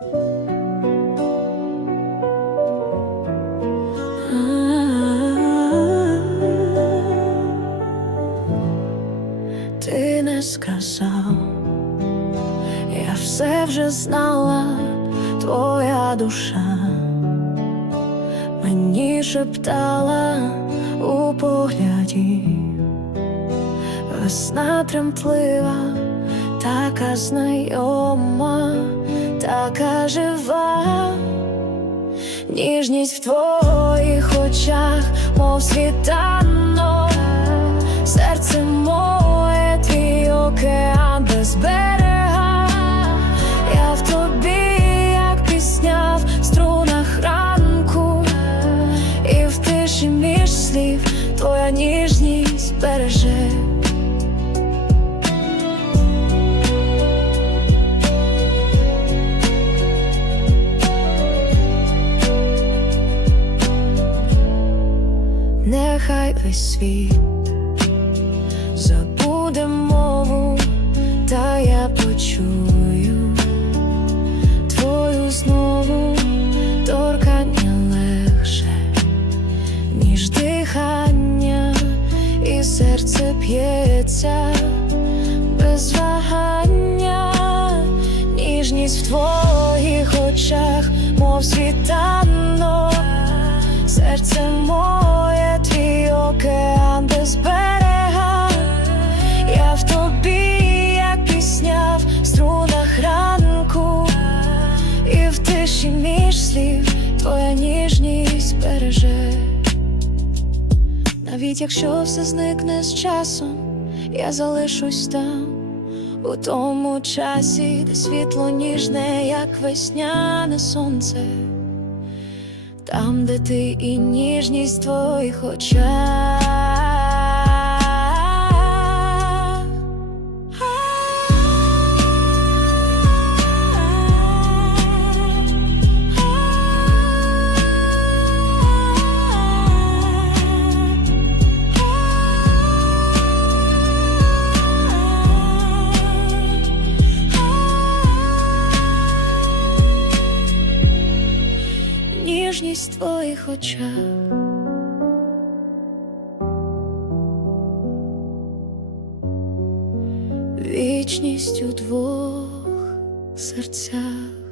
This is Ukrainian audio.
Ти не сказав, я все вже знала, твоя душа мені шептала у погляді, весна тремтлива, така знайома, така жива, ніжність в твоїх очах, мов світанок, серце моє, твій океан без берега, я в тобі, як пісня в струнах ранку, і в тиші між слів твоя ніжність береже. Весь світ. Забуде мову, та я почую твою знову. Торкання легше, ніж дихання, і серце п'ється без вагання, ніжність в твоїх очах, мов світанок, Навіть якщо все зникне з часом, я залишусь там, у тому часі, де світло ніжне, як весняне сонце, там, де ти і ніжність твоїх очах. Ніжність в твоїх очах. Вічність у двох серцях.